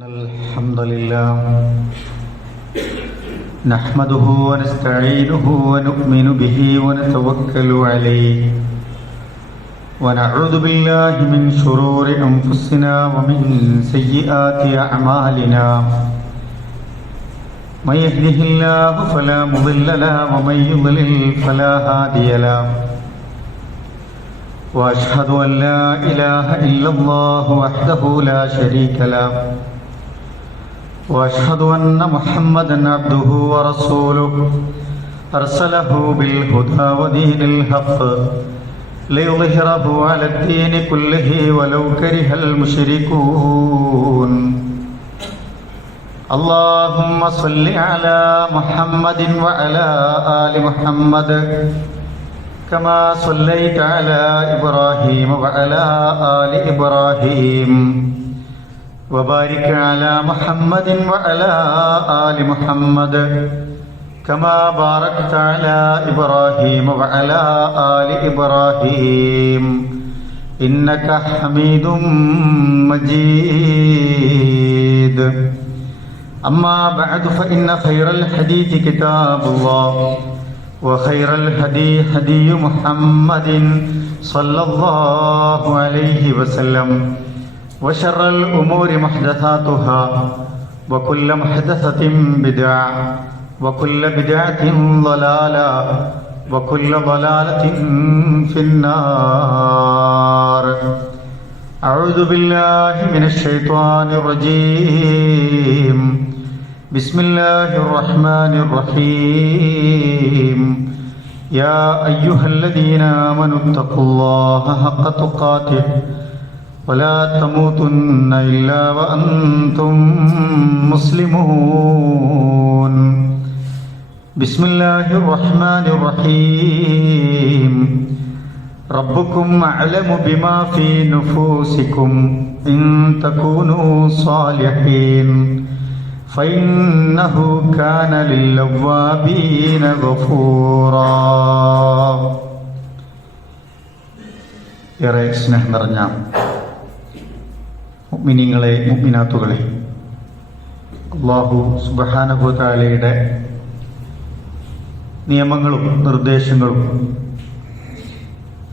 الحمد لله نحمده ونستعينه ونؤمن به ونتوكل عليه ونعوذ بالله من شرور أنفسنا ومن سيئات أعمالنا من يهده الله فلا مضل له ومن يضلل فلا هادي له وأشهد أن لا إله إلا الله وحده لا شريك له وأشهد أن محمدًا عبده ورسوله أرسله بالهدى ودين الحق ليظهره على الدين كله ولو كره المشركون اللهم صل على محمد وعلى آل محمد كما صليت على إبراهيم وعلى آل إبراهيم وبارك على محمد وعلى آل محمد كما باركت على إبراهيم وعلى آل إبراهيم إنك حميد مجيد أما بعد فإن خير الحديث كتاب الله وخير الهدي هدي محمد صلى الله عليه وسلم وشر الأمور محدثاتها وكل محدثة بدعة وكل بدعة ضلالة وكل ضلالة في النار أعوذ بالله من الشيطان الرجيم بسم الله الرحمن الرحيم يا أيها الذين آمنوا اتقوا الله حق تقاته ولا تموتن إلا وأنتم مسلمون بسم الله الرحمن الرحيم ربكم أعلم بما في نفوسكم إن تكونوا صالحين فإنه كان للأوابين غفورا. ഏറെ സ്നേഹം നിറഞ്ഞ മുഅ്മിനീങ്ങളെ മുഅ്മിനാത്തുകളെ, അല്ലാഹു സുബ്ഹാനഹു വ തആലയുടെ നിയമങ്ങളും നിർദ്ദേശങ്ങളും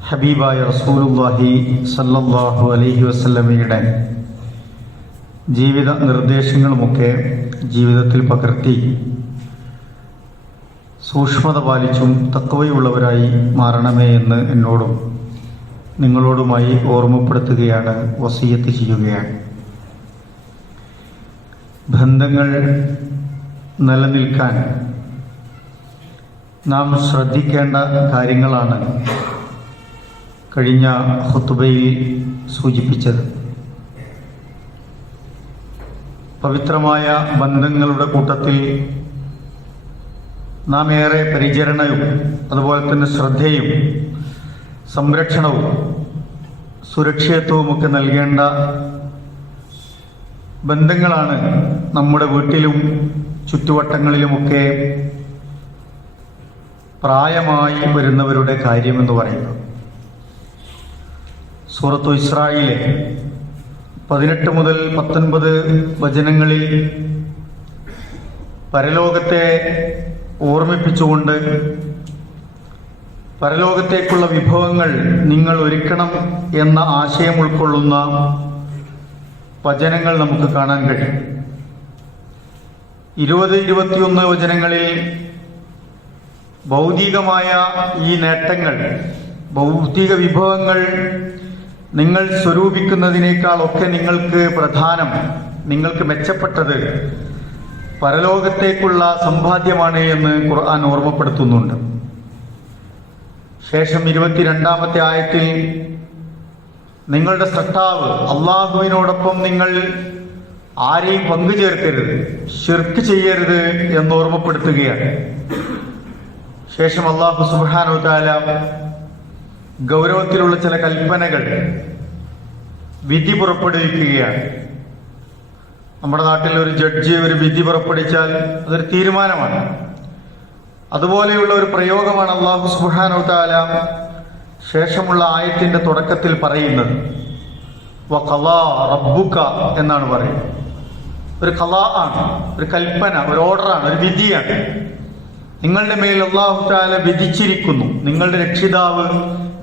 ഹബീബായ റസൂലുള്ളാഹി സ്വല്ലല്ലാഹു അലൈഹി വസല്ലമയുടെ ജീവിത നിർദ്ദേശങ്ങളുമൊക്കെ ജീവിതത്തിൽ പകർത്തി സൂക്ഷ്മത പാലിച്ചും തഖ്വയുള്ളവരായി മാറണമേ എന്ന് എന്നോടും നിങ്ങളോടുമായി ഓർമ്മപ്പെടുത്തുകയാണ്, വസിയത്ത് ചെയ്യുകയാണ്. ബന്ധങ്ങൾ നിലനിൽക്കാൻ നാം ശ്രദ്ധിക്കേണ്ട കാര്യങ്ങളാണ് കഴിഞ്ഞ ഖുത്ബയിൽ സൂചിപ്പിച്ചത്. പവിത്രമായ ബന്ധങ്ങളുടെ കൂട്ടത്തിൽ നാം ഏറെ പരിചരണവും അതുപോലെ തന്നെ ശ്രദ്ധയും സംരക്ഷണവും സുരക്ഷിതത്വവുമൊക്കെ നൽകേണ്ട ബന്ധങ്ങളാണ് നമ്മുടെ വീട്ടിലും ചുറ്റുവട്ടങ്ങളിലുമൊക്കെ പ്രായമായി വരുന്നവരുടെ കാര്യമെന്ന് പറയുന്നത്. സൂറത്തു ഇസ്രായിലെ 18 മുതൽ 19 വചനങ്ങളിൽ പരലോകത്തെ ഓർമ്മിപ്പിച്ചുകൊണ്ട് പരലോകത്തേക്കുള്ള വിഭവങ്ങൾ നിങ്ങൾ ഒരുക്കണം എന്ന ആശയം ഉൾക്കൊള്ളുന്ന വചനങ്ങൾ നമുക്ക് കാണാൻ കഴിയും. 20-21 വചനങ്ങളിൽ ഭൗതികമായ ഈ നേട്ടങ്ങൾ, ഭൗതിക വിഭവങ്ങൾ നിങ്ങൾ സ്വരൂപിക്കുന്നതിനേക്കാളൊക്കെ നിങ്ങൾക്ക് പ്രധാനം, നിങ്ങൾക്ക് മെച്ചപ്പെട്ടത് പരലോകത്തേക്കുള്ള സമ്പാദ്യമാണ് എന്ന് ഖുർആൻ ഓർമ്മപ്പെടുത്തുന്നുണ്ട്. ശേഷം 22-ാമത്തെ ആയത്തിൽ നിങ്ങളുടെ സൃഷ്ടാവ് അള്ളാഹുവിനോടൊപ്പം നിങ്ങൾ ആരെയും പങ്കുചേർക്കരുത്, ശിർക്ക് ചെയ്യരുത് എന്ന് ഓർമ്മപ്പെടുത്തുകയാണ്. ശേഷം അല്ലാഹു സുബ്ഹാനഹു വ തആല ഗൗരവത്തിലുള്ള ചില കൽപ്പനകൾ, വിധി പുറപ്പെടുവിക്കുകയാണ്. നമ്മുടെ നാട്ടിൽ ഒരു ജഡ്ജി ഒരു വിധി പുറപ്പെടുവിച്ചാൽ അതൊരു തീരുമാനമാണ്. അതുപോലെയുള്ള ഒരു പ്രയോഗമാണ് അല്ലാഹു സുബ്ഹാനഹു വ തആല ശേഷമുള്ള ആയത്തിന്റെ തുടക്കത്തിൽ പറയുന്നത്. വഖളാ റബ്ബുക എന്നാണ് പറയുന്നത്. ഒരു ഖളാ ആണ്, ഒരു കൽപ്പന, ഒരു ഓർഡറാണ്, ഒരു വിധിയാണ്. നിങ്ങളുടെ മേൽ അല്ലാഹു തആല വിധിച്ചിരിക്കുന്നു, നിങ്ങളുടെ രക്ഷിതാവ്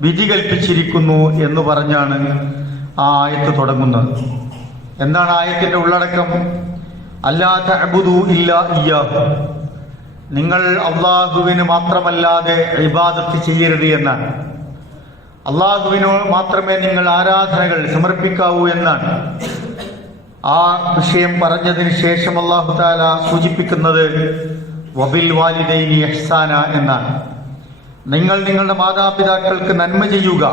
വിധി കൽപ്പിച്ചിരിക്കുന്നു എന്ന് പറഞ്ഞാണ് ആ ആയത്ത് തുടങ്ങുന്നത്. എന്താണ് ആയത്തിന്റെ ഉള്ളടക്കം? അല്ലാ തഅബുദു ഇല്ലാ ഇയ്യാഹു, നിങ്ങൾ അള്ളാഹുവിന് മാത്രമല്ലാതെ ഇബാദത്ത് ചെയ്യരുത് എന്നാണ്. അള്ളാഹുവിനോ മാത്രമേ നിങ്ങൾ ആരാധനകൾ സമർപ്പിക്കാവൂ എന്നാണ്. ആ വിഷയം പറഞ്ഞതിന് ശേഷം അല്ലാഹു തആല സൂചിപ്പിക്കുന്നത് വബിൽ വാലിദൈനി ഇഹ്സാന എന്നാണ്. നിങ്ങൾ നിങ്ങളുടെ മാതാപിതാക്കൾക്ക് നന്മ ചെയ്യുക.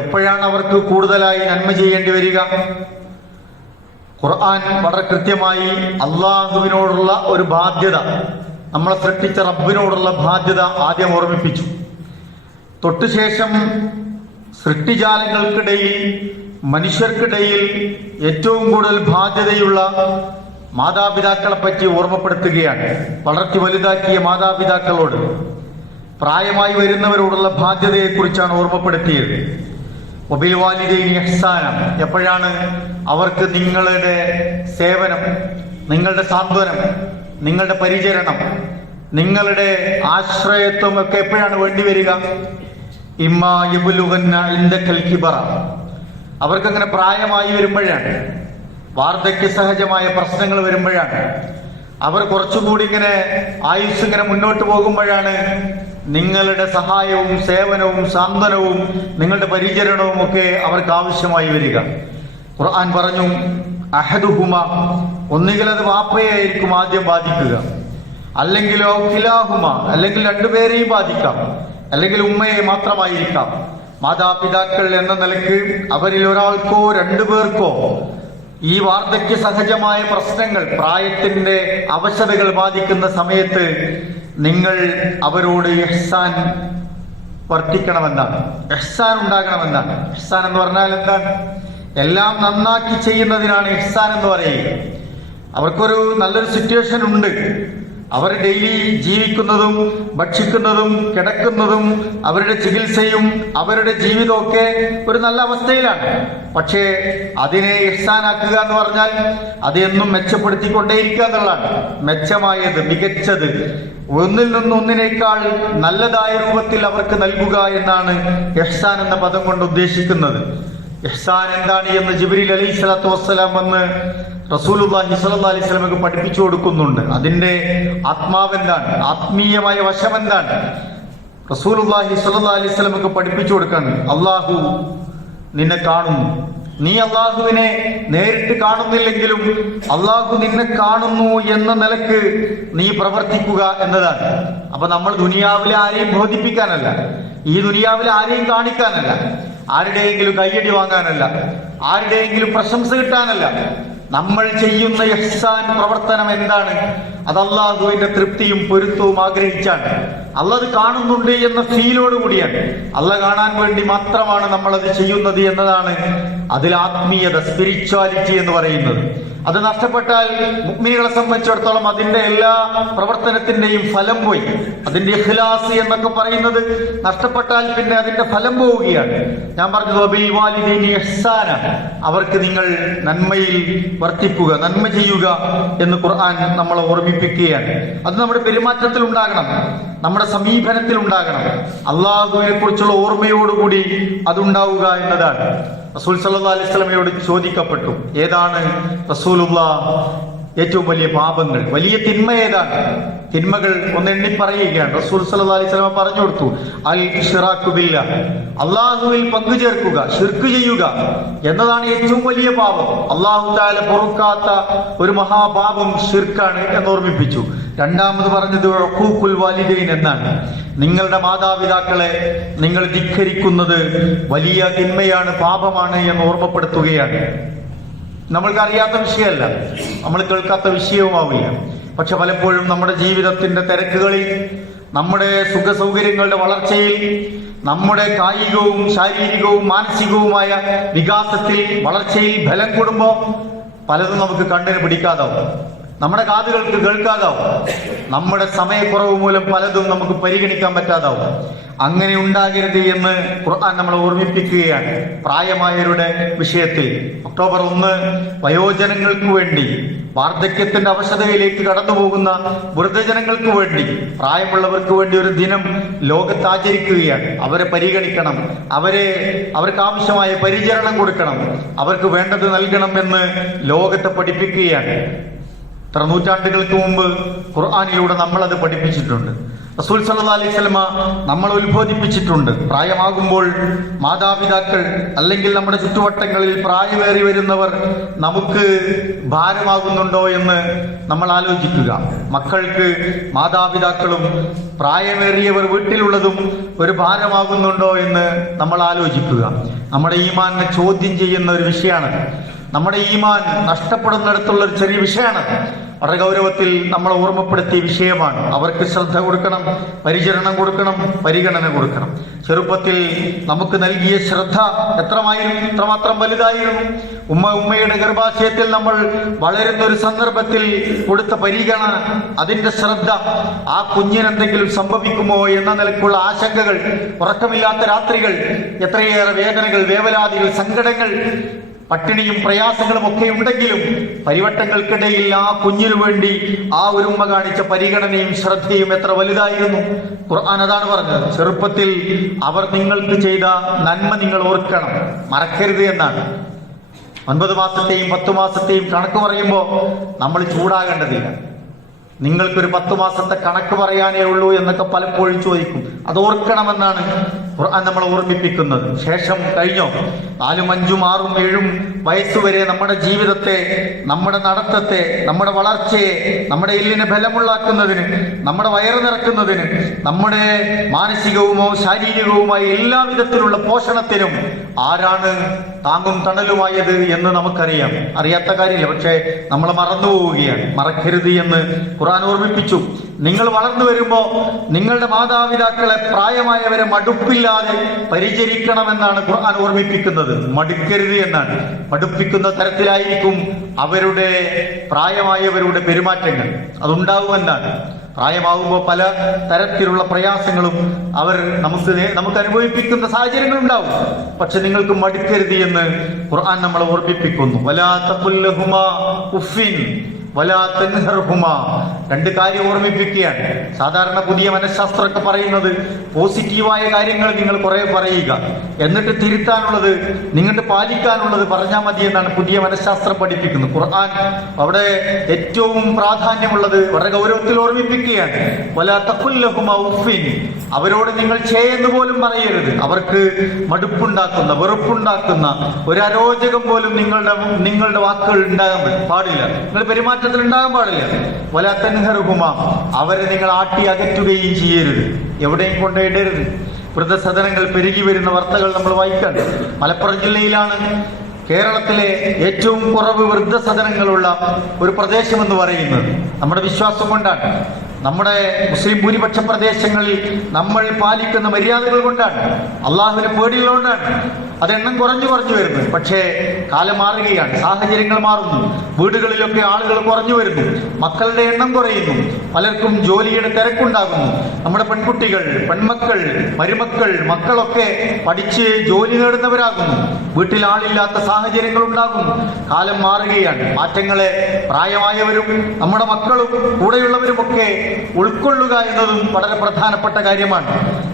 എപ്പോഴാണ് അവർക്ക് കൂടുതലായി നന്മ ചെയ്യേണ്ടി വരിക? ഖുർആൻ വളരെ കൃത്യമായി അള്ളാഹുവിനോടുള്ള ഒരു ബാധ്യത, നമ്മളെ സൃഷ്ടിച്ച റബ്ബിനോടുള്ള ബാധ്യത ആദ്യം ഓർമ്മിപ്പിച്ചു. തൊട്ടുശേഷം സൃഷ്ടിജാലങ്ങൾക്കിടയിൽ, മനുഷ്യർക്കിടയിൽ ഏറ്റവും കൂടുതൽ ബാധ്യതയുള്ള മാതാപിതാക്കളെ പറ്റി ഓർമ്മപ്പെടുത്തുകയാണ്. വളർത്തി വലുതാക്കിയ മാതാപിതാക്കളോട്, പ്രായമായി വരുന്നവരോടുള്ള ബാധ്യതയെക്കുറിച്ചാണ് ഓർമ്മപ്പെടുത്തിയത്. വബിൽ വാലിദൈനി ഇഹ്സാന, എപ്പോഴാണ് അവർക്ക് നിങ്ങളുടെ സേവനം, നിങ്ങളുടെ സാന്ത്വനം, നിങ്ങളുടെ പരിചരണം, നിങ്ങളുടെ ആശ്രയത്വം ഒക്കെ എപ്പോഴാണ് വേണ്ടി വരിക? ഇമ്മാ യബ്ലുഗന്ന ഇൻദകൽ കിബറ, അവർക്കങ്ങനെ പ്രായമായി വരുമ്പോഴാണ്, വാർദ്ധക്യ സഹജമായ പ്രശ്നങ്ങൾ വരുമ്പോഴാണ്, അവർ കുറച്ചുകൂടി ഇങ്ങനെ ആയുസ് ഇങ്ങനെ മുന്നോട്ട് പോകുമ്പോഴാണ് നിങ്ങളുടെ സഹായവും സേവനവും സാന്ത്വനവും നിങ്ങളുടെ പരിചരണവും ഒക്കെ അവർക്ക് ആവശ്യമായി വരിക. ഖുർആൻ പറഞ്ഞു, അഹദുഹുമ, ഒന്നുകിൽ അത് വാപ്പയായിരിക്കും ആദ്യം ബാധിക്കുക, അല്ലെങ്കിലോ കിലാഹുമ, അല്ലെങ്കിൽ രണ്ടുപേരെയും ബാധിക്കാം, അല്ലെങ്കിൽ ഉമ്മയെ മാത്രമായിരിക്കാം. മാതാപിതാക്കൾ എന്ന നിലയ്ക്ക് അവരിൽ ഒരാൾക്കോ രണ്ടുപേർക്കോ ഈ വാർദ്ധക്യ സഹജമായ പ്രശ്നങ്ങൾ, പ്രായത്തിന്റെ അവശതകൾ ബാധിക്കുന്ന സമയത്ത് നിങ്ങൾ അവരോട് ഇഹ്സാൻ വർത്തിക്കണമെന്നാണ്, ഇഹ്സാൻ ഉണ്ടാകണമെന്നാണ്. ഇഹ്സാൻ എന്ന് പറഞ്ഞാൽ എന്താണ്? എല്ലാം നന്നാക്കി ചെയ്യുന്നതിനാണ് ഇഹ്സാൻ എന്ന് പറയുക. അവർക്കൊരു നല്ലൊരു സിറ്റുവേഷൻ ഉണ്ട്, അവർ ഡെയിലി ജീവിക്കുന്നതും ഭക്ഷിക്കുന്നതും കിടക്കുന്നതും അവരുടെ ചികിത്സയും അവരുടെ ജീവിതമൊക്കെ ഒരു നല്ല അവസ്ഥയിലാണ്. പക്ഷേ അതിനെ ഇഹ്സാനാക്കുക എന്ന് പറഞ്ഞാൽ അത് എന്നും മെച്ചപ്പെടുത്തിക്കൊണ്ടേയിരിക്കുക എന്നുള്ളതാണ്. മെച്ചമായത്, മികച്ചത്, ഒന്നിൽ നിന്നൊന്നിനേക്കാൾ നല്ലതായ രൂപത്തിൽ അവർക്ക് നൽകുക എന്നാണ് ഇഹ്സാൻ എന്ന പദം കൊണ്ട് ഉദ്ദേശിക്കുന്നത്. ഇഹ്സാൻ എന്താണ് എന്ന് ജിബ്രീൽ അലൈഹി സ്വലാത്തു വസ്സലാം വന്ന് റസൂലുള്ളാഹി സ്വല്ലല്ലാഹി അലൈഹി വസല്ലമക്ക് പഠിപ്പിച്ചു കൊടുക്കുന്നുണ്ട്. അതിന്റെ ആത്മാവെന്താണ്, ആത്മീയമായ വശം എന്താണ്, റസൂലുള്ളാഹി സ്വല്ലല്ലാഹി അലൈഹി വസല്ലമക്ക് പഠിപ്പിച്ചു കൊടുക്കാണ്. അള്ളാഹു നിന്നെ കാണുന്നു, നീ അള്ളാഹുവിനെ നേരിട്ട് കാണുന്നില്ലെങ്കിലും അള്ളാഹു നിന്നെ കാണുന്നു എന്ന നിലക്ക് നീ പ്രവർത്തിക്കുക എന്നതാണ്. അപ്പൊ നമ്മൾ ദുനിയാവിലെ ആരെയും ബോധിപ്പിക്കാനല്ല, ഈ ദുനിയാവിലെ ആരെയും കാണിക്കാനല്ല, ആരുടെയെങ്കിലും കയ്യടി വാങ്ങാനല്ല, ആരുടെയെങ്കിലും പ്രശംസ കിട്ടാനല്ല. നമ്മൾ ചെയ്യുന്ന ഇഹ്സാൻ പ്രവർത്തനം എന്താണ്? അത് അള്ളാഹുവിന്റെ തൃപ്തിയും പൊരുത്തവും ആഗ്രഹിച്ചാണ്. അള്ളാഹ് കാണുന്നുണ്ട് എന്ന ഫീലോട് കൂടിയാണ്, അള്ളാഹ് കാണാൻ വേണ്ടി മാത്രമാണ് നമ്മൾ അത് ചെയ്യുന്നത് എന്നതാണ് അതിൽ ആത്മീയത, സ്പിരിച്വാലിറ്റി എന്ന് പറയുന്നത്. അത് നഷ്ടപ്പെട്ടാൽ മുഅ്മിനീകളെ സംബന്ധിച്ചിടത്തോളം അതിന്റെ എല്ലാ പ്രവർത്തനത്തിന്റെയും ഫലം പോയി. അതിന്റെ ഇഖ്ലാസ് എന്നൊക്കെ പറയുന്നത് നഷ്ടപ്പെട്ടാൽ പിന്നെ അതിന്റെ ഫലം പോവുകയാണ്. ഞാൻ പറഞ്ഞത് വബിൽ വാലിദൈനി ഇഹ്സാന, അവർക്ക് നിങ്ങൾ നന്മയിൽ വർത്തിക്കുക, നന്മ ചെയ്യുക എന്ന് ഖുർആൻ നമ്മളെ ഓർമ്മിപ്പിക്കുകയാണ്. അത് നമ്മുടെ പെരുമാറ്റത്തിൽ ഉണ്ടാകണം, നമ്മുടെ സമീപനത്തിൽ ഉണ്ടാകണം. അള്ളാഹുവിനെ കുറിച്ചുള്ള ഓർമ്മയോടുകൂടി അതുണ്ടാവുക എന്നതാണ്. റസൂൽ സല്ലല്ലാഹു അലൈഹി വസല്ലമയോട് ചോദിക്കപ്പെട്ടു, ഏതാണ് റസൂലുള്ളാഹ് ഏറ്റവും വലിയ പാപങ്ങൾ, വലിയ തിന്മ ഏതാണ്? തിന്മകൾ ഒന്ന് എണ്ണി പറയുകയാണ്. റസൂൽ സല്ലല്ലാഹു അലൈഹി വസല്ലമ പറഞ്ഞു കൊടുത്തു, അൽ ഇശ്റാഖു ബില്ലാഹ്, അള്ളാഹുവിൽ പങ്കു ചേർക്കുക, ശിർക്ക് ചെയ്യുക എന്നതാണ് ഏറ്റവും വലിയ പാപം. അല്ലാഹു തആല പൊറുക്കാത്ത ഒരു മഹാപാപം ശിർക്കാണ് എന്ന് ഓർമ്മിപ്പിച്ചു. രണ്ടാമത് പറഞ്ഞത് ഉഖൂഖുൽ വാലിദൈൻ എന്നാണ്. നിങ്ങളുടെ മാതാപിതാക്കളെ നിങ്ങൾ ധിക്കരിക്കുന്നത് വലിയ തിന്മയാണ്, പാപമാണ് എന്ന് ഓർമ്മപ്പെടുത്തുകയാണ്. നമ്മൾക്കറിയാത്ത വിഷയമല്ല, നമ്മൾ കേൾക്കാത്ത വിഷയവുമാവില്ല. പക്ഷെ പലപ്പോഴും നമ്മുടെ ജീവിതത്തിന്റെ തിരക്കുകളിൽ, നമ്മുടെ സുഖ സൗകര്യങ്ങളുടെ വളർച്ചയിൽ, നമ്മുടെ കായികവും ശാരീരികവും മാനസികവുമായ വികാസത്തിൽ, വളർച്ചയിൽ ബലം കൂടുമ്പോൾ പലതും നമുക്ക് കണ്ണിന് പിടിക്കാതാവും. നമ്മുടെ കാതുകൾക്ക് കേൾക്കാതാവും, നമ്മുടെ സമയക്കുറവ് മൂലം പലതും നമുക്ക് പരിഗണിക്കാൻ പറ്റാതാവും. അങ്ങനെ ഉണ്ടാകരുത് എന്ന് ഖുർആൻ നമ്മളെ ഓർമ്മിപ്പിക്കുകയാണ്. പ്രായമായവരുടെ വിഷയത്തിൽ ഒക്ടോബർ 1 വയോജനങ്ങൾക്ക് വേണ്ടി, വാർദ്ധക്യത്തിന്റെ അവശതയിലേക്ക് കടന്നു പോകുന്ന വൃദ്ധജനങ്ങൾക്ക് വേണ്ടി, പ്രായമുള്ളവർക്ക് വേണ്ടി ഒരു ദിനം ലോകത്ത് ആചരിക്കുകയാണ്. അവരെ പരിഗണിക്കണം, അവർക്ക് ആവശ്യമായ പരിചരണം കൊടുക്കണം, അവർക്ക് വേണ്ടത് നൽകണം എന്ന് ലോകത്തെ പഠിപ്പിക്കുകയാണ്. ഇത്ര നൂറ്റാണ്ടുകൾക്ക് മുമ്പ് ഖുർആനിലൂടെ നമ്മളത് പഠിപ്പിച്ചിട്ടുണ്ട്. റസൂൽ സല്ലല്ലാഹു അലൈഹി വസല്ലമ നമ്മൾ ഉത്ബോധിപ്പിച്ചിട്ടുണ്ട്. പ്രായമാകുമ്പോൾ മാതാപിതാക്കൾ അല്ലെങ്കിൽ നമ്മുടെ ചുറ്റുവട്ടങ്ങളിൽ പ്രായമേറി വരുന്നവർ നമുക്ക് ഭാരമാകുന്നുണ്ടോ എന്ന് നമ്മൾ ആലോചിക്കുക. മക്കൾക്ക് മാതാപിതാക്കളും പ്രായമേറിയവർ വീട്ടിലുള്ളതും ഒരു ഭാരമാകുന്നുണ്ടോ എന്ന് നമ്മൾ ആലോചിക്കുക. നമ്മുടെ ഈമാനെ ചോദ്യം ചെയ്യുന്ന ഒരു വിഷയമാണ്. നമ്മുടെ ഈമാൻ നഷ്ടപ്പെടുന്നിടത്തുള്ള ഒരു ചെറിയ വിഷയമാണ്. വളരെ ഗൗരവത്തിൽ നമ്മളെ ഓർമ്മപ്പെടുത്തിയ വിഷയമാണ്. അവർക്ക് ശ്രദ്ധ കൊടുക്കണം, പരിചരണം കൊടുക്കണം, പരിഗണന കൊടുക്കണം. ചെറുപ്പത്തിൽ നമുക്ക് നൽകിയ ശ്രദ്ധ എത്രമാത്രം വലുതായിരുന്നു. ഉമ്മയുടെ ഗർഭാശയത്തിൽ നമ്മൾ വളരുന്ന ഒരു സന്ദർഭത്തിൽ കൊടുത്ത പരിഗണന, അതിന്റെ ശ്രദ്ധ, ആ കുഞ്ഞിനെന്തെങ്കിലും സംഭവിക്കുമോ എന്ന നിലക്കുള്ള ആശങ്കകൾ, ഉറക്കമില്ലാത്ത രാത്രികൾ, എത്രയേറെ വേദനകൾ, വേവലാതികൾ, സങ്കടങ്ങൾ, പട്ടിണിയും പ്രയാസങ്ങളും ഒക്കെ ഉണ്ടെങ്കിലും പരിവട്ടങ്ങൾക്കിടയിൽ ആ കുഞ്ഞിനു വേണ്ടി ആ ഒരു ഉമ്മ കാണിച്ച പരിഗണനയും ശ്രദ്ധയും എത്ര വലുതായിരുന്നു. ഖുർആൻ അതാണ് പറഞ്ഞത്. ചെറുപ്പത്തിൽ അവർ നിങ്ങൾക്ക് ചെയ്ത നന്മ നിങ്ങൾ ഓർക്കണം, മറക്കരുത് എന്നാണ്. 9 മാസത്തെയും 10 മാസത്തെയും കണക്ക് പറയുമ്പോൾ നമ്മൾ ചൂടാകേണ്ടതില്ല. നിങ്ങൾക്കൊരു 10 മാസത്തെ കണക്ക് പറയാനേ ഉള്ളൂ എന്നൊക്കെ പലപ്പോഴും ചോദിക്കും. അത് ഓർക്കണമെന്നാണ് ഖുർആൻ നമ്മളെ ഓർമ്മിപ്പിക്കുന്നത്. ശേഷം കഴിഞ്ഞോ 4, 5, 6, 7 വയസ്സുവരെ നമ്മുടെ ജീവിതത്തെ, നമ്മുടെ നടത്തത്തെ, നമ്മുടെ വളർച്ചയെ, നമ്മുടെ എല്ലിനെ ബലമുള്ളാക്കുന്നതിന്, നമ്മുടെ വയറ് നിറക്കുന്നതിന്, നമ്മുടെ മാനസികവുമോ ശാരീരികവുമായ എല്ലാ വിധത്തിലുള്ള പോഷണത്തിനും ആരാണ് താങ്ങും തണലുമായത് എന്ന് നമുക്കറിയാം. അറിയാത്ത കാര്യമില്ല, പക്ഷേ നമ്മൾ മറന്നുപോവുകയാണ്. മറക്കരുത് എന്ന് ഖുർആൻ ഓർമ്മിപ്പിച്ചു. നിങ്ങൾ വളർന്നു വരുമ്പോ നിങ്ങളുടെ മാതാപിതാക്കളെ, പ്രായമായവരെ മടുപ്പില്ലാതെ പരിചരിക്കണമെന്നാണ് ഖുർആൻ ഓർമ്മിപ്പിക്കുന്നത്. മടുക്കരുത് എന്നാണ്. മടുപ്പിക്കുന്ന തരത്തിലായിരിക്കും അവരുടെ പ്രായമായവരുടെ പെരുമാറ്റങ്ങൾ, അതുണ്ടാവുമെന്നാണ്. പ്രായമാകുമ്പോൾ പല തരത്തിലുള്ള പ്രയാസങ്ങളും നമുക്ക് അനുഭവിപ്പിക്കുന്ന സാഹചര്യങ്ങളുണ്ടാവും. പക്ഷെ നിങ്ങൾക്ക് മടുക്കരുത് എന്ന് ഖുർആൻ നമ്മളെ ഓർമ്മിപ്പിക്കുന്നു. വലാ തഖുൽ ലഹുമാ ഉഫ്ഫിൻ വലാ തൻഹർഹുമാ. 2 കാര്യം ഓർമ്മിപ്പിക്കുകയാണ്. സാധാരണ പുതിയ മനഃശാസ്ത്രമൊക്കെ പറയുന്നത് പോസിറ്റീവായ കാര്യങ്ങൾ നിങ്ങൾ കുറെ പറയുക, എന്നിട്ട് തിരുത്താനുള്ളത്, നിങ്ങളുടെ പാലിക്കാനുള്ളത് പറഞ്ഞാൽ മതി എന്നാണ് പുതിയ മനഃശാസ്ത്രം പഠിപ്പിക്കുന്നത്. ഖുർആൻ അവിടെ ഏറ്റവും പ്രാധാന്യമുള്ളത് വളരെ ഗൗരവത്തിൽ ഓർമ്മിപ്പിക്കുകയാണ്. വലാ തഖുൽ ലഹുമാ ഉഫ്ഫിൻ. അവരോട് നിങ്ങൾ എന്ന് പോലും പറയരുത്. അവർക്ക് മടുപ്പുണ്ടാക്കുന്ന, വെറുപ്പുണ്ടാക്കുന്ന ഒരു അരോചകം പോലും നിങ്ങളുടെ വാക്കുകൾ ഉണ്ടാകാൻ പാടില്ല, നിങ്ങളുടെ പെരുമാറ്റത്തിൽ ഉണ്ടാകാൻ പാടില്ല. വലാ തൻഹർഹുമാ. അവരെ നിങ്ങൾ ആട്ടി അകറ്റുകയും ചെയ്യരുത്, എവിടെയും കൊണ്ടിടരുത്. വൃദ്ധസദനങ്ങൾ പെരുകി വരുന്ന വാർത്തകൾ നമ്മൾ വായിക്കാൻ. മലപ്പുറം ജില്ലയിലാണ് കേരളത്തിലെ ഏറ്റവും കുറവ് വൃദ്ധസദനങ്ങളുള്ള ഒരു പ്രദേശമെന്ന് പറയുന്നത്. നമ്മുടെ വിശ്വാസം കൊണ്ടാണ്, നമ്മുടെ മുസ്ലിം ഭൂരിപക്ഷ പ്രദേശങ്ങളിൽ നമ്മൾ പാലിക്കുന്ന മര്യാദകൾ കൊണ്ടാണ്, അള്ളാഹുവിനെ പേടിയുള്ളതുകൊണ്ടാണ് അതെണ്ണം കുറഞ്ഞു വരുന്നത്. പക്ഷേ കാലം മാറുകയാണ്, സാഹചര്യങ്ങൾ മാറുന്നു, വീടുകളിലൊക്കെ ആളുകൾ കുറഞ്ഞു വരുന്നു, മക്കളുടെ എണ്ണം കുറയുന്നു, പലർക്കും ജോലിയുടെ തിരക്കുണ്ടാകുന്നു. നമ്മുടെ പെൺകുട്ടികൾ, പെൺമക്കൾ, മരുമക്കൾ, മക്കളൊക്കെ പഠിച്ച് ജോലി നേടുന്നവരാകുന്നു. വീട്ടിൽ ആളില്ലാത്ത സാഹചര്യങ്ങൾ ഉണ്ടാകുന്നു. കാലം മാറുകയാണ്. മാറ്റങ്ങളെ പ്രായമായവരും നമ്മുടെ മക്കളും കൂടെയുള്ളവരുമൊക്കെ ഉൾക്കൊള്ളുക എന്നതും വളരെ പ്രധാനപ്പെട്ട കാര്യമാണ്.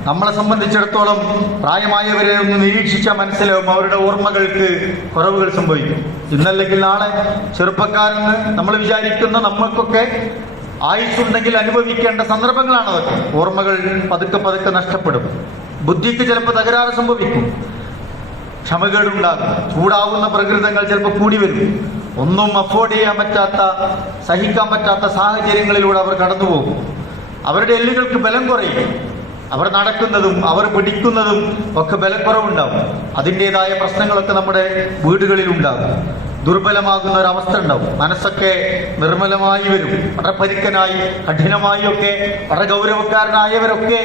നമ്മളെ സംബന്ധിച്ചിടത്തോളം പ്രായമായവരെ ഒന്ന് നിരീക്ഷിച്ചാൽ മനസ്സിലാവും അവരുടെ ഓർമ്മകൾക്ക് കുറവുകൾ സംഭവിക്കും. ഇന്നല്ലെങ്കിൽ നാളെ ചെറുപ്പക്കാരെന്ന് നമ്മൾ വിചാരിക്കുന്ന നമ്മൾക്കൊക്കെ ആയുസ്സുണ്ടെങ്കിൽ അനുഭവിക്കേണ്ട സന്ദർഭങ്ങളാണ് അതൊക്കെ. ഓർമ്മകൾ പതുക്കെ നഷ്ടപ്പെടും. ബുദ്ധിക്ക് ചിലപ്പോൾ തകരാറ് സംഭവിക്കും, ക്ഷമകേടുണ്ടാകും, ചൂടാവുന്ന പ്രകൃതങ്ങൾ ചിലപ്പോൾ കൂടി വരും. ഒന്നും അഫോർഡ് ചെയ്യാൻ പറ്റാത്ത, സഹിക്കാൻ പറ്റാത്ത സാഹചര്യങ്ങളിലൂടെ അവർ കടന്നുപോകും. അവരുടെ എല്ലുകൾക്ക് ബലം കുറയും. അവർ നടക്കുന്നതും അവർ പിടിക്കുന്നതും ഒക്കെ ബലക്കുറവുണ്ടാവും. അതിൻ്റെതായ പ്രശ്നങ്ങളൊക്കെ നമ്മുടെ വീടുകളിൽ ഉണ്ടാകും. ദുർബലമാകുന്ന ഒരവസ്ഥ ഉണ്ടാവും. മനസ്സൊക്കെ നിർമ്മലമായി വരും. വളരെ പരുക്കനായി, കഠിനമായി ഒക്കെ വളരെ ഗൗരവക്കാരനായവരൊക്കെ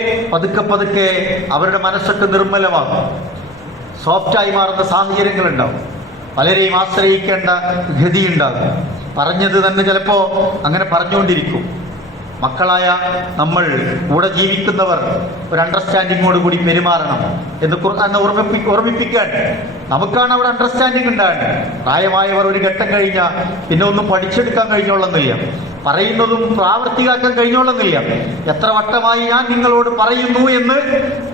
പതുക്കെ അവരുടെ മനസ്സൊക്കെ നിർമ്മലമാകും, സോഫ്റ്റായി മാറുന്ന സാഹചര്യങ്ങളുണ്ടാവും. പലരെയും ആശ്രയിക്കേണ്ട ഗതിയുണ്ടാകും. പറഞ്ഞത് തന്നെ ചിലപ്പോ അങ്ങനെ പറഞ്ഞുകൊണ്ടിരിക്കും. മക്കളായ നമ്മൾ, കൂടെ ജീവിക്കുന്നവർ ഒരു അണ്ടർസ്റ്റാൻഡിങ്ങോട് കൂടി പെരുമാറണം എന്ന് ഖുർആൻ ഓർമ്മിപ്പിക്കാൻ. നമുക്കാണ് അവിടെ അണ്ടർസ്റ്റാൻഡിങ് ഉണ്ടാകുന്നത്. പ്രായമായവർ ഒരു ഘട്ടം കഴിഞ്ഞാൽ പിന്നെ ഒന്നും പഠിച്ചെടുക്കാൻ കഴിഞ്ഞോളുന്നില്ല, പറയുന്നതും പ്രാവർത്തികാക്കാൻ കഴിഞ്ഞോളുന്നില്ല. എത്ര വട്ടമായി ഞാൻ നിങ്ങളോട് പറയുന്നു എന്ന്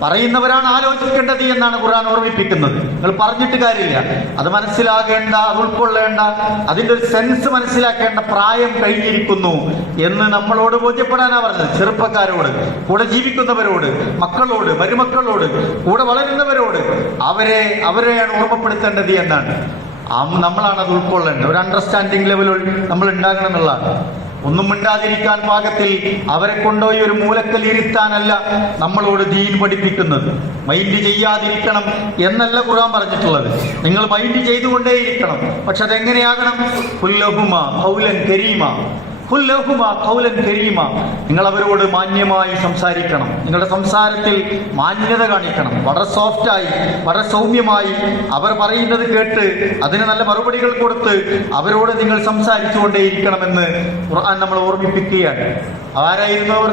പറയുന്നവരാണ് ആലോചിക്കേണ്ടത് എന്നാണ് ഖുർആൻ ഓർമ്മിപ്പിക്കുന്നത്. നിങ്ങൾ പറഞ്ഞിട്ട് കാര്യമില്ല, അത് മനസ്സിലാകേണ്ട, അത് ഉൾക്കൊള്ളേണ്ട, അതിൻ്റെ ഒരു സെൻസ് മനസ്സിലാക്കേണ്ട പ്രായം കഴിഞ്ഞിരിക്കുന്നു എന്ന് നമ്മളോട് ബോധ്യപ്പെടാനാ പറഞ്ഞത്. ചെറുപ്പക്കാരോട്, കൂടെ ജീവിക്കുന്നവരോട്, മക്കളോട്, മരുമക്കളോട്, കൂടെ വളരുന്നവരോട് അവരെയാണ് ഓർമ്മപ്പെടുത്തേണ്ടത് എന്നാണ്. നമ്മളാണ് അത് ഉൾക്കൊള്ളേണ്ടത്. ഒരു അണ്ടർസ്റ്റാൻഡിങ് ലെവലിൽ നമ്മൾ ഉണ്ടാകണം എന്നുള്ളതാണ്. ഒന്നും മിണ്ടാതിരിക്കാൻ പാകത്തിൽ അവരെ കൊണ്ടുപോയി ഒരു മൂലക്കൽ ഇരുത്താനല്ല നമ്മളോട് ദീൻ പഠിപ്പിക്കുന്നത്. മൈൻഡ് ചെയ്യാതിരിക്കണം എന്നല്ല ഖുർആൻ പറഞ്ഞിട്ടുള്ളത്. നിങ്ങൾ മൈൻഡ് ചെയ്തുകൊണ്ടേയിരിക്കണം. പക്ഷെ അതെങ്ങനെയാകണം? ഖുല്ലഹുമ ഖൗലൻ കരീമ, നിങ്ങൾ അവരോട് മാന്യമായി സംസാരിക്കണം. നിങ്ങളുടെ സംസാരത്തിൽ മാന്യത കാണിക്കണം. വളരെ സോഫ്റ്റായി, വളരെ സൗമ്യമായി അവർ പറയുന്നത് കേട്ട് അതിന് നല്ല മറുപടികൾ കൊടുത്ത് അവരോട് നിങ്ങൾ സംസാരിച്ചുകൊണ്ടേയിരിക്കണമെന്ന് ഖുർആൻ നമ്മൾ ഓർമ്മിപ്പിക്കുകയാണ്. ആരായിരുന്നു അവർ?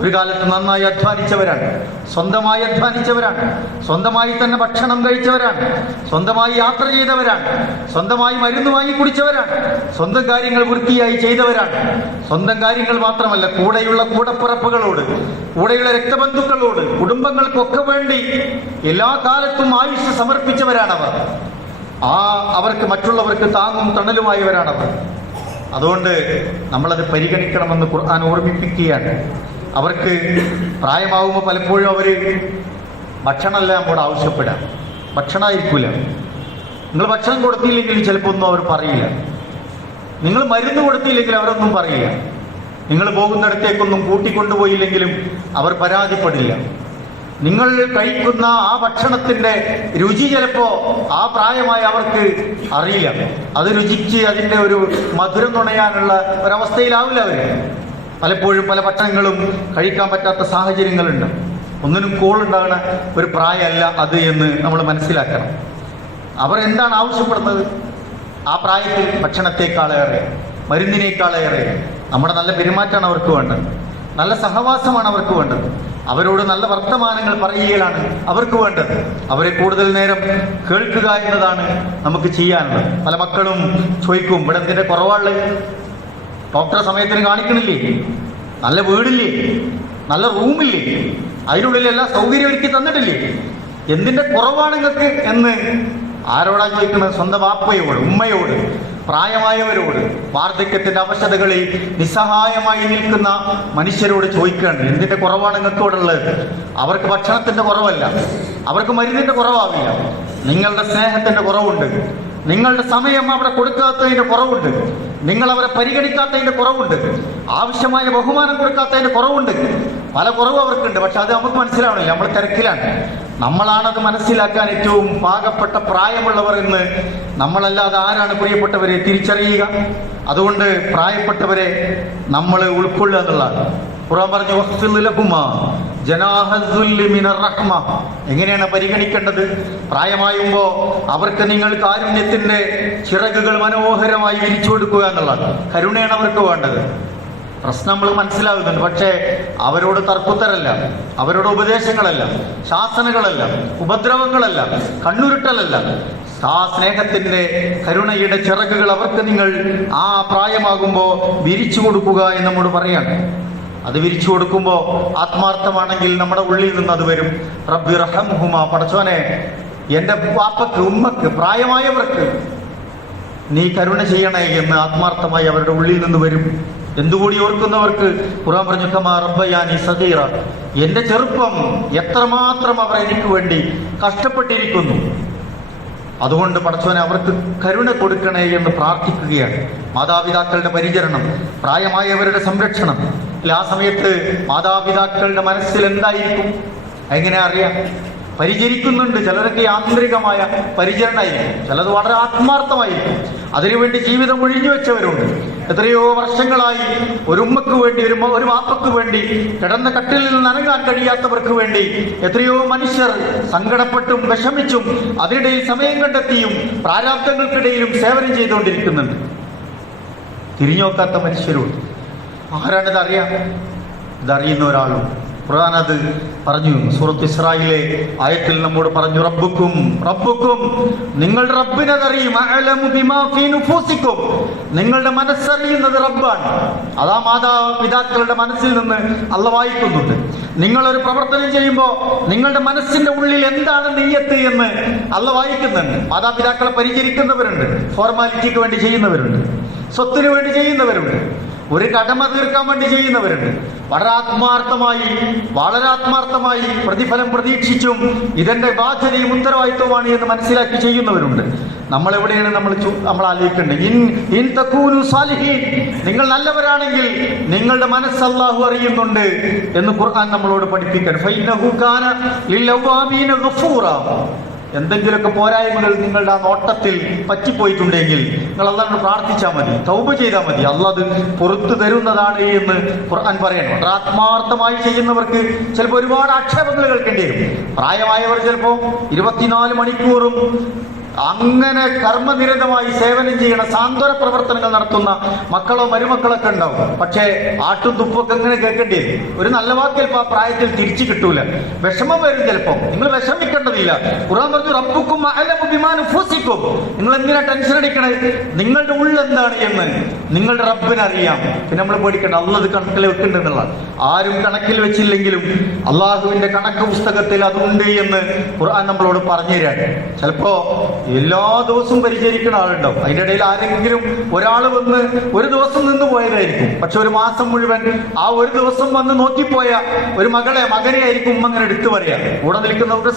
ഒരു കാലത്ത് നന്നായി അധ്വാനിച്ചവരാണ്, സ്വന്തമായി അധ്വാനിച്ചവരാണ്, സ്വന്തമായി തന്നെ ഭക്ഷണം കഴിച്ചവരാണ്, സ്വന്തമായി യാത്ര ചെയ്തവരാണ്, സ്വന്തമായി മരുന്ന് വാങ്ങി കുടിച്ചവരാണ്, സ്വന്തം കാര്യങ്ങൾ വൃത്തിയായി ചെയ്തവരാണ്. സ്വന്തം കാര്യങ്ങൾ മാത്രമല്ല, കൂടെയുള്ള കൂടപ്പിറപ്പുകളോട്, കൂടെയുള്ള രക്തബന്ധുക്കളോട്, കുടുംബങ്ങൾക്കൊക്കെ വേണ്ടി എല്ലാ കാലത്തും ആയുഷ് സമർപ്പിച്ചവരാണവർ. അവർക്ക് മറ്റുള്ളവർക്ക് താങ്ങും തണലുമായവരാണവർ. അതുകൊണ്ട് നമ്മളത് പരിഗണിക്കണമെന്ന് ഖുർആൻ ഓർമ്മിപ്പിക്കുകയാണ്. അവർക്ക് പ്രായമാകുമ്പോൾ പലപ്പോഴും അവർ ഭക്ഷണമല്ല നമ്മോട് ആവശ്യപ്പെടാം. ഭക്ഷണമായിരിക്കില്ല. നിങ്ങൾ ഭക്ഷണം കൊടുത്തില്ലെങ്കിൽ ചിലപ്പോൾ ഒന്നും അവർ പറയില്ല. നിങ്ങൾ മരുന്ന് കൊടുത്തില്ലെങ്കിൽ അവരൊന്നും പറയില്ല. നിങ്ങൾ പോകുന്നിടത്തേക്കൊന്നും കൂട്ടിക്കൊണ്ടുപോയില്ലെങ്കിലും അവർ പരാതിപ്പെടില്ല. നിങ്ങൾ കഴിക്കുന്ന ആ ഭക്ഷണത്തിന്റെ രുചി ചിലപ്പോ ആ പ്രായമായ അവർക്ക് അറിയില്ല. അത് രുചിച്ച് അതിന്റെ ഒരു മധുരം നുണയാനുള്ള ഒരവസ്ഥയിലാവില്ല അവര്. പലപ്പോഴും പല ഭക്ഷണങ്ങളും കഴിക്കാൻ പറ്റാത്ത സാഹചര്യങ്ങളുണ്ട്. ഒന്നിനും കോളുണ്ടാകുന്ന ഒരു പ്രായമല്ല അത് എന്ന് നമ്മൾ മനസ്സിലാക്കണം. അവർ എന്താണ് ആവശ്യപ്പെടുന്നത്? ആ പ്രായത്തിൽ ഭക്ഷണത്തെക്കാളേറെ, മരുന്നിനേക്കാളേറെ നമ്മുടെ നല്ല പെരുമാറ്റമാണ് അവർക്ക് വേണ്ടത്. നല്ല സഹവാസമാണ് അവർക്ക് വേണ്ടത്. അവരോട് നല്ല വർത്തമാനങ്ങൾ പറയുകയാണ് അവർക്ക് വേണ്ടത്. അവരെ കൂടുതൽ നേരം കേൾക്കുക എന്നതാണ് നമുക്ക് ചെയ്യാനുള്ളത്. പല മക്കളും ചോദിക്കും, ഇവിടെ എന്തിന്റെ കുറവാള്? ഡോക്ടറെ സമയത്തിന് കാണിക്കണില്ലേ? നല്ല വീടില്ലേ? നല്ല റൂമില്ലേ? അതിനുള്ളിൽ എല്ലാ സൗകര്യം ഒരുക്കി തന്നിട്ടില്ലേ? എന്തിന്റെ കുറവാണ് നിങ്ങൾക്ക് എന്ന് ആരോടാ ചോദിക്കുന്നത്? സ്വന്തം വാപ്പയോട്, ഉമ്മയോട്, പ്രായമായവരോട്, വാർദ്ധക്യത്തിന്റെ അവശതകളിൽ നിസ്സഹായമായി നിൽക്കുന്ന മനുഷ്യരോട് ചോദിക്കുകയാണ്, എന്തിന്റെ കുറവാണ് നിങ്ങൾക്കോടുള്ളത്? അവർക്ക് ഭക്ഷണത്തിന്റെ കുറവല്ല, അവർക്ക് മരുന്നിന്റെ കുറവാവില്ല. നിങ്ങളുടെ സ്നേഹത്തിന്റെ കുറവുണ്ട്, നിങ്ങളുടെ സമയം അവിടെ കൊടുക്കാത്തതിന്റെ കുറവുണ്ട്, നിങ്ങൾ അവരെ പരിഗണിക്കാത്തതിന്റെ കുറവുണ്ട്, ആവശ്യമായ ബഹുമാനം കൊടുക്കാത്തതിന്റെ കുറവുണ്ട്. പല കുറവ് അവർക്കുണ്ട്. പക്ഷെ അത് നമുക്ക് മനസ്സിലാവണില്ല, നമ്മൾ തിരക്കിലാണ്. നമ്മളാണത് മനസ്സിലാക്കാൻ ഏറ്റവും പാകപ്പെട്ട പ്രായമുള്ളവർ എന്ന് നമ്മളല്ലാതെ ആരാണ് പ്രിയപ്പെട്ടവരെ തിരിച്ചറിയുക? അതുകൊണ്ട് പ്രായപ്പെട്ടവരെ നമ്മൾ ഉൾക്കൊള്ളുക എന്നുള്ളതാണ്. ഖുർആൻ പറഞ്ഞു, എങ്ങനെയാണ് പരിഗണിക്കേണ്ടത്? പ്രായമായുമ്പോ അവർക്ക് നിങ്ങൾ കാരുണ്യത്തിന്റെ ചിറകുകൾ മനോഹരമായി വിരിച്ചു കൊടുക്കുക എന്നുള്ളതാണ്. കരുണയാണ് അവർക്ക് വേണ്ടത്. പ്രശ്നം നമ്മൾ മനസ്സിലാകുന്നുണ്ട്. പക്ഷേ അവരോട് തർക്കുത്തരല്ല, അവരോട് ഉപദേശങ്ങളല്ല, ശാസനകളല്ല, ഉപദ്രവങ്ങളല്ല, കണ്ണുരുട്ടലല്ല. ആ സ്നേഹത്തിന്റെ, കരുണയുടെ ചിറകുകൾ അവർക്ക് നിങ്ങൾ ആ പ്രായമാകുമ്പോൾ വിരിച്ചു കൊടുക്കുക എന്ന് നമ്മോട് പറയാണ്. അത് വിരിച്ചു കൊടുക്കുമ്പോൾ ആത്മാർത്ഥമാണെങ്കിൽ നമ്മുടെ ഉള്ളിൽ നിന്ന് അത് വരും. റബ്ബി റഹംഹുമ, പടച്ചോനെ എൻ്റെ വാപ്പക്ക്, ഉമ്മക്ക്, പ്രായമായവർക്ക് നീ കരുണ ചെയ്യണേ എന്ന് ആത്മാർത്ഥമായി അവരുടെ ഉള്ളിൽ നിന്ന് വരും. എന്തുകൂടി ഓർക്കുന്നവർക്ക് ഖുർആൻ പറഞ്ഞു, കമാ റബ്ബയാനി സഗീറ, എൻ്റെ ചെറുപ്പം എത്രമാത്രം അവർ എനിക്ക് വേണ്ടി കഷ്ടപ്പെട്ടിരിക്കുന്നു. അതുകൊണ്ട് പടച്ചോനെ അവർക്ക് കരുണ കൊടുക്കണേ എന്ന് പ്രാർത്ഥിക്കുകയാണ്. മാതാപിതാക്കളുടെ പരിചരണം, പ്രായമായവരുടെ സംരക്ഷണം. ആ സമയത്ത് മാതാപിതാക്കളുടെ മനസ്സിൽ എന്തായിരിക്കും? എങ്ങനെ അറിയാം? പരിചരിക്കുന്നുണ്ട്. ചിലരൊക്കെ യാന്ത്രികമായ പരിചരണമായിരിക്കും, ചിലത് വളരെ ആത്മാർത്ഥമായിരിക്കും. അതിനുവേണ്ടി ജീവിതം ഒഴിഞ്ഞു വെച്ചവരുണ്ട്. എത്രയോ വർഷങ്ങളായി ഒരു ഉമ്മക്ക് വേണ്ടി, ഒരു വാപ്പക്ക് വേണ്ടി, കിടന്ന കട്ടിലിൽ നിന്ന് അനങ്ങാൻ കഴിയാത്തവർക്ക് വേണ്ടി എത്രയോ മനുഷ്യർ സങ്കടപ്പെട്ടും വിഷമിച്ചും അതിനിടയിൽ സമയം കണ്ടെത്തിയും പ്രാരാബ്ദങ്ങൾക്കിടയിലും സേവനം ചെയ്തുകൊണ്ടിരിക്കുന്നുണ്ട്. തിരിഞ്ഞു നോക്കാത്ത മനുഷ്യരുണ്ട്. ആരാണിതറിയാം? ഇതറിയുന്ന ഒരാളും. ഖുർആൻ അത് പറഞ്ഞു. സൂറത്ത് ഇസ്രായിലെ ആയത്തിൽ നമ്മോട് പറഞ്ഞു, റബ്ബുക്കും നിങ്ങളുടെ റബ്ബിനതറിയും, അഅലമു ബിമാ ഫീ നുഫൂസിക്കും, നിങ്ങളുടെ മനസ്സറിയുന്നത് റബ്ബാണ്. അതാ മാതാപിതാക്കളുടെ മനസ്സിൽ നിന്ന് അള്ളാഹ് വായിക്കുന്നുണ്ട്. നിങ്ങളൊരു പ്രവർത്തനം ചെയ്യുമ്പോൾ നിങ്ങളുടെ മനസ്സിന്റെ ഉള്ളിൽ എന്താണ് നിയ്യത്ത് എന്ന് അള്ളാഹ് വായിക്കുന്നുണ്ട്. മാതാപിതാക്കളെ പരിചരിക്കുന്നവരുണ്ട്, ഫോർമാലിറ്റിക്ക് വേണ്ടി ചെയ്യുന്നവരുണ്ട്, സ്വത്തിന് വേണ്ടി ചെയ്യുന്നവരുണ്ട്, ഒരു കടമ തീർക്കാൻ വേണ്ടി ചെയ്യുന്നവരുണ്ട്. വളരെ ആത്മാർത്ഥമായി പ്രതിഫലം പ്രതീക്ഷിച്ചും ഇതെന്റെ ബാധ്യതയും ഉത്തരവാദിത്വമാണ് എന്ന് മനസ്സിലാക്കി ചെയ്യുന്നവരുണ്ട്. നമ്മൾ എവിടെയാണ് നമ്മൾ ആലോചിക്കേണ്ടത്? ഇൻ തകൂനു സാലിഹീൻ, നിങ്ങൾ നല്ലവരാണെങ്കിൽ നിങ്ങളുടെ മനസ്സ് അല്ലാഹു അറിയുന്നുണ്ട് എന്ന് ഖുർആൻ നമ്മളോട് പഠിപ്പിക്കണം. ഫഇന്നഹു കാന ലിൽഅവാമീന ഗഫൂറ. എന്തെങ്കിലുമൊക്കെ പോരായ്മകൾ നിങ്ങളുടെ ആ നോട്ടത്തിൽ പറ്റിപ്പോയിട്ടുണ്ടെങ്കിൽ നിങ്ങൾ അള്ളാഹുവിനോട് പ്രാർത്ഥിച്ചാൽ മതി, തൗബ ചെയ്താൽ മതി, അള്ളാഹ് അത് പുറത്തു തരുന്നതാണ് എന്ന് ഖുർആൻ പറയണം. ആത്മാർത്ഥമായി ചെയ്യുന്നവർക്ക് ചിലപ്പോൾ ഒരുപാട് ആക്ഷേപങ്ങൾ കേൾക്കേണ്ടി വരും. പ്രായമായവർ ചിലപ്പോൾ 24 മണിക്കൂറും അങ്ങനെ കർമ്മനിരതമായി സേവനം ചെയ്യണ സാന്ത്വന പ്രവർത്തനങ്ങൾ നടത്തുന്ന മക്കളോ മരുമക്കളൊക്കെ ഉണ്ടാവും. പക്ഷേ ആട്ടും തുപ്പൊക്കെ ഇങ്ങനെ കേൾക്കേണ്ടി വരും. ഒരു നല്ല വാക്ക് ചിലപ്പോൾ ആ പ്രായത്തിൽ തിരിച്ചു കിട്ടൂല, വിഷമം വരും. ചിലപ്പോൾ നിങ്ങൾ വിഷമിക്കേണ്ടതില്ല. ഖുർആൻ പറഞ്ഞു, റബ്ബുക്കും അഅലമു ബിമാ നുഫൂസിക്കും, നിങ്ങൾ എന്തിനാ ടെൻഷൻ അടിക്കണേ? നിങ്ങളുടെ ഉള്ളെന്താണ് എന്ന് നിങ്ങളുടെ റബ്ബിനറിയാം. പിന്നെ നമ്മൾ പേടിക്കേണ്ട, അള്ളാഹ് അത് കണക്കിൽ വെക്കുന്നുണ്ടെന്നുള്ളതാണ്. ആരും കണക്കിൽ വെച്ചില്ലെങ്കിലും അള്ളാഹുവിന്റെ കണക്ക് പുസ്തകത്തിൽ അതുണ്ട് എന്ന് ഖുർആൻ നമ്മളോട് പറഞ്ഞു തരാണ്. ചിലപ്പോ എല്ലാ ദിവസവും പരിചരിക്കുന്ന ആളുണ്ടാവും. അതിൻ്റെ ഇടയിൽ ആരെങ്കിലും ഒരാൾ വന്ന് ഒരു ദിവസം നിന്ന് പോയതായിരിക്കും. പക്ഷെ ഒരു മാസം മുഴുവൻ ആ ഒരു ദിവസം വന്ന് നോക്കിപ്പോയ ഒരു മകനെ ആയിരിക്കും ഉമ്മ അങ്ങനെ എടുത്തു പറയാ. കൂടെ നിൽക്കുന്നവർക്ക്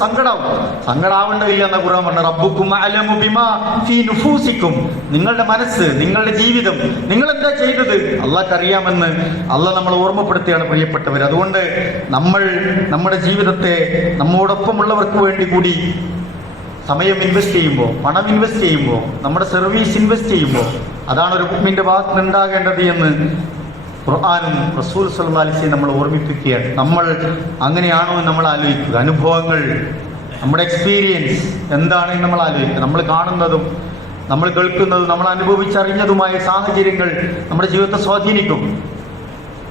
സങ്കടാവേണ്ടതില്ല എന്ന ഖുർആൻ പറഞ്ഞു. റബ്ബുക്കും അഅലമു ബിമാ ഫീ നുഫൂസിക്കും, നിങ്ങളുടെ മനസ്സ്, നിങ്ങളുടെ ജീവിതം, നിങ്ങൾ എന്താ ചെയ്തത് അള്ളാഹ്ക്ക് അറിയാമെന്ന് അള്ളാഹ് നമ്മളെ ഓർമ്മപ്പെടുത്തുകയാണ് പ്രിയപ്പെട്ടവർ. അതുകൊണ്ട് നമ്മൾ നമ്മുടെ ജീവിതത്തെ നമ്മോടൊപ്പമുള്ളവർക്ക് വേണ്ടി കൂടി സമയം ഇൻവെസ്റ്റ് ചെയ്യുമ്പോൾ, പണം ഇൻവെസ്റ്റ് ചെയ്യുമ്പോൾ, നമ്മുടെ സർവീസ് ഇൻവെസ്റ്റ് ചെയ്യുമ്പോൾ അതാണ് ഒരു മുഅ്മിന്റെ ഭാഗത്ത് ഉണ്ടാകേണ്ടത് എന്ന് ഖുർആനും റസൂൽ സ്വല്ലല്ലാഹു അലൈഹി വസല്ലം നമ്മൾ ഓർമ്മിപ്പിക്കുകയാണ്. നമ്മൾ അങ്ങനെയാണോ എന്ന് നമ്മൾ ആലോചിക്കുക. അനുഭവങ്ങൾ, നമ്മുടെ എക്സ്പീരിയൻസ് എന്താണെന്ന് നമ്മൾ ആലോചിക്കുക. നമ്മൾ കാണുന്നതും നമ്മൾ കേൾക്കുന്നതും നമ്മൾ അനുഭവിച്ചറിഞ്ഞതുമായ സാഹചര്യങ്ങൾ നമ്മുടെ ജീവിതത്തെ സ്വാധീനിക്കും.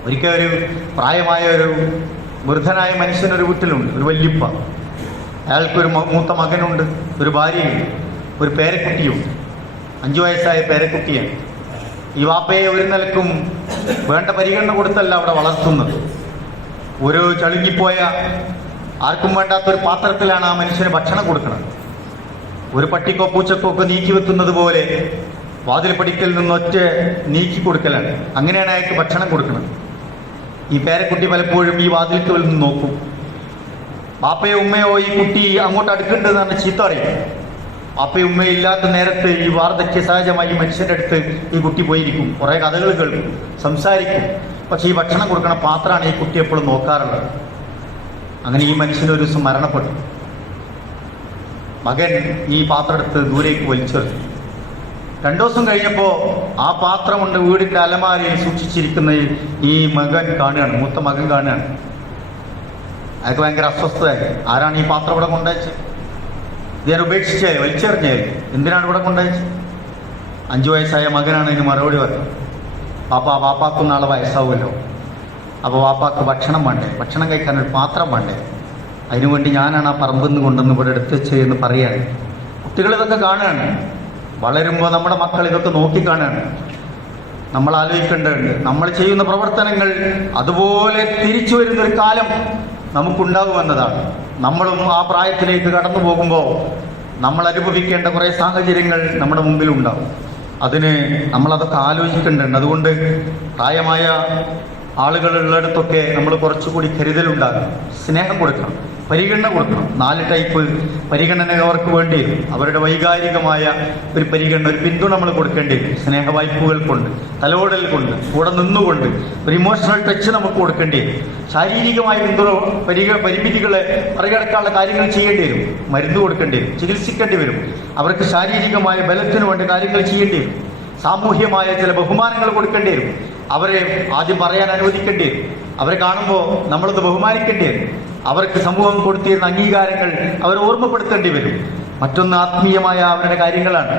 ഒരിക്കൽ ഒരു പ്രായമായ ഒരു വൃദ്ധനായ മനുഷ്യനൊരു വീട്ടിലുണ്ട്, ഒരു വല്യപ്പ. അയാൾക്കൊരു മൂത്ത മകനുണ്ട്, ഒരു ഭാര്യയുണ്ട്, ഒരു പേരക്കുട്ടിയുണ്ട്. 5 വയസ്സായ പേരക്കുട്ടിയാണ്. ഈ വാപ്പയെ ഒരു നിലക്കും വേണ്ട പരിഗണന കൊടുത്തല്ല അവിടെ വളർത്തുന്നത്. ഒരു ചളുങ്ങിപ്പോയ ആർക്കും വേണ്ടാത്തൊരു പാത്രത്തിലാണ് ആ മനുഷ്യന് ഭക്ഷണം കൊടുക്കുന്നത്. ഒരു പട്ടിക്കോ പൂച്ചക്കോ ഒക്കെ നീക്കി വെക്കുന്നത് പോലെ വാതിൽ പടിക്കൽ നിന്നൊറ്റ നീക്കി കൊടുക്കലാണ്. അങ്ങനെയാണ് അയാൾക്ക് ഭക്ഷണം കൊടുക്കുന്നത്. ഈ പേരക്കുട്ടി പലപ്പോഴും ഈ വാതിൽക്കൽ നിന്ന് നോക്കും. പാപ്പയോ ഉമ്മയോ ഈ കുട്ടി അങ്ങോട്ട് അടുക്കുന്നുണ്ടെന്ന് പറഞ്ഞ് ചീത്ത അറിയും. പാപ്പയും ഉമ്മയോ ഇല്ലാത്ത നേരത്ത് ഈ വാർദ്ധക്യ സഹജമായി മനുഷ്യന്റെ അടുത്ത് ഈ കുട്ടി പോയിരിക്കും, കുറെ കഥകൾ കേൾക്കും, സംസാരിക്കും. പക്ഷെ ഈ ഭക്ഷണം കൊടുക്കണ പാത്രമാണ് ഈ കുട്ടി എപ്പോഴും നോക്കാറുള്ളത്. അങ്ങനെ ഈ മനുഷ്യൻ ഒരു ദിവസം മരണപ്പെട്ടു. മകൻ ഈ പാത്രം എടുത്ത് ദൂരേക്ക് വലിച്ചെറിഞ്ഞു. 2 ദിവസം കഴിഞ്ഞപ്പോൾ ആ പാത്രമുണ്ട് വീടിന്റെ അലമാരയിൽ സൂക്ഷിച്ചിരിക്കുന്ന ഈ മകൻ കാണുകയാണ്, മൂത്ത മകൻ കാണുകയാണ്. അയാൾക്ക് ഭയങ്കര അസ്വസ്ഥതയായി. ആരാണ് ഈ പാത്രം ഇവിടെ കൊണ്ടുവച്ചത്? ഇത് ഞാൻ ഉപേക്ഷിച്ചേ, വലിച്ചെറിഞ്ഞേ, എന്തിനാണ് ഇവിടെ കൊണ്ടുവച്ചത്? 5 വയസ്സായ മകനാണ് ഇതിന് മറുപടി പറഞ്ഞത്. വാപ്പാക്കും നാളെ വയസ്സാവുമല്ലോ, അപ്പോൾ വാപ്പാക്ക് ഭക്ഷണം വേണ്ടേ, ഭക്ഷണം കഴിക്കാൻ ഒരു പാത്രം വേണ്ടേ, അതിനുവേണ്ടി ഞാനാണ് ആ പറമ്പിൽ നിന്ന് കൊണ്ടുവന്ന് ഇവിടെ എടുത്ത് വെച്ചതെന്ന് പറയാണ്. കുട്ടികൾ ഇതൊക്കെ കാണുകയാണ്. വളരുമ്പോൾ നമ്മുടെ മക്കൾ ഇതൊക്കെ നോക്കിക്കാണുകയാണ്. നമ്മൾ ആലോചിക്കേണ്ടതുണ്ട്, നമ്മൾ ചെയ്യുന്ന പ്രവർത്തനങ്ങൾ അതുപോലെ തിരിച്ചു വരുന്നൊരു കാലം നമുക്കുണ്ടാകുമെന്നതാണ്. നമ്മളും ആ പ്രായത്തിലേക്ക് കടന്നു പോകുമ്പോൾ നമ്മൾ അനുഭവിക്കേണ്ട കുറേ സാഹചര്യങ്ങൾ നമ്മുടെ മുമ്പിലുണ്ടാകും. അതിന് നമ്മളതൊക്കെ ആലോചിക്കേണ്ടതുണ്ട്. അതുകൊണ്ട് പ്രായമായ ആളുകളുള്ളിടത്തൊക്കെ നമ്മൾ കുറച്ചുകൂടി കരുതലുണ്ടാകണം, സ്നേഹം കൊടുക്കണം, പരിഗണന കൊടുക്കണം. 4 ടൈപ്പ് പരിഗണന അവർക്ക് വേണ്ടി വരും. അവരുടെ വൈകാരികമായ ഒരു പരിഗണന, ഒരു പിന്തുണ നമ്മൾ കൊടുക്കേണ്ടി വരും. സ്നേഹവായ്പകൾ കൊണ്ട്, തലോടൽ കൊണ്ട്, കൂടെ നിന്നുകൊണ്ട് ഒരു ഇമോഷണൽ ടച്ച് നമുക്ക് കൊടുക്കേണ്ടി വരും. ശാരീരികമായ പിന്തുണ, പരിമിതികളെ മറികടക്കാനുള്ള കാര്യങ്ങൾ ചെയ്യേണ്ടി വരും. മരുന്ന് കൊടുക്കേണ്ടി വരും, ചികിത്സിക്കേണ്ടി വരും. അവർക്ക് ശാരീരികമായ ബലത്തിന് വേണ്ട കാര്യങ്ങൾ ചെയ്യേണ്ടി വരും. സാമൂഹ്യമായ ചില ബഹുമാനങ്ങൾ കൊടുക്കേണ്ടി വരും. അവരെ ആദ്യം പറയാൻ അനുവദിക്കേണ്ടി വരും. അവരെ കാണുമ്പോൾ നമ്മളത് ബഹുമാനിക്കേണ്ടി വരും. അവർക്ക് സമൂഹം കൊടുത്തിരുന്ന അംഗീകാരങ്ങൾ അവർ ഓർമ്മപ്പെടുത്തേണ്ടി വരും. മറ്റൊന്ന് ആത്മീയമായ അവരുടെ കാര്യങ്ങളാണ്.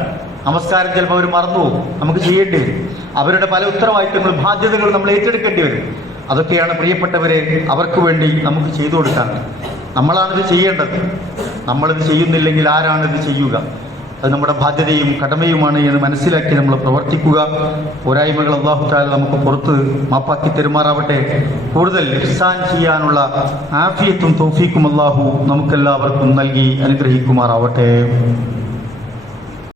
നമസ്കാരം ചിലപ്പോൾ അവർ മറന്നുപോകും, നമുക്ക് ചെയ്യേണ്ടി വരും. അവരുടെ പല ഉത്തരവാദിത്തങ്ങളും ബാധ്യതകളും നമ്മൾ ഏറ്റെടുക്കേണ്ടി വരും. അതൊക്കെയാണ് പ്രിയപ്പെട്ടവരെ അവർക്ക് വേണ്ടി നമുക്ക് ചെയ്തു കൊടുക്കാൻ. നമ്മളാണിത് ചെയ്യേണ്ടത്. നമ്മളിത് ചെയ്യുന്നില്ലെങ്കിൽ ആരാണിത് ചെയ്യുക? അത് നമ്മുടെ ബാധ്യതയും കടമയുമാണ് എന്ന് മനസ്സിലാക്കി നമ്മൾ പ്രവർത്തിക്കുക. പോരായ്മകൾ അല്ലാഹു തആല നമുക്ക് പുറത്ത് മാപ്പാക്കി തെരുമാറാവട്ടെ. കൂടുതൽ ഇഹ്സാൻ ചെയ്യാനുള്ള ആഫിയത്തും തൗഫീഖും അല്ലാഹു നമുക്കെല്ലാവർക്കും നൽകി അനുഗ്രഹിക്കുമാറാവട്ടെ.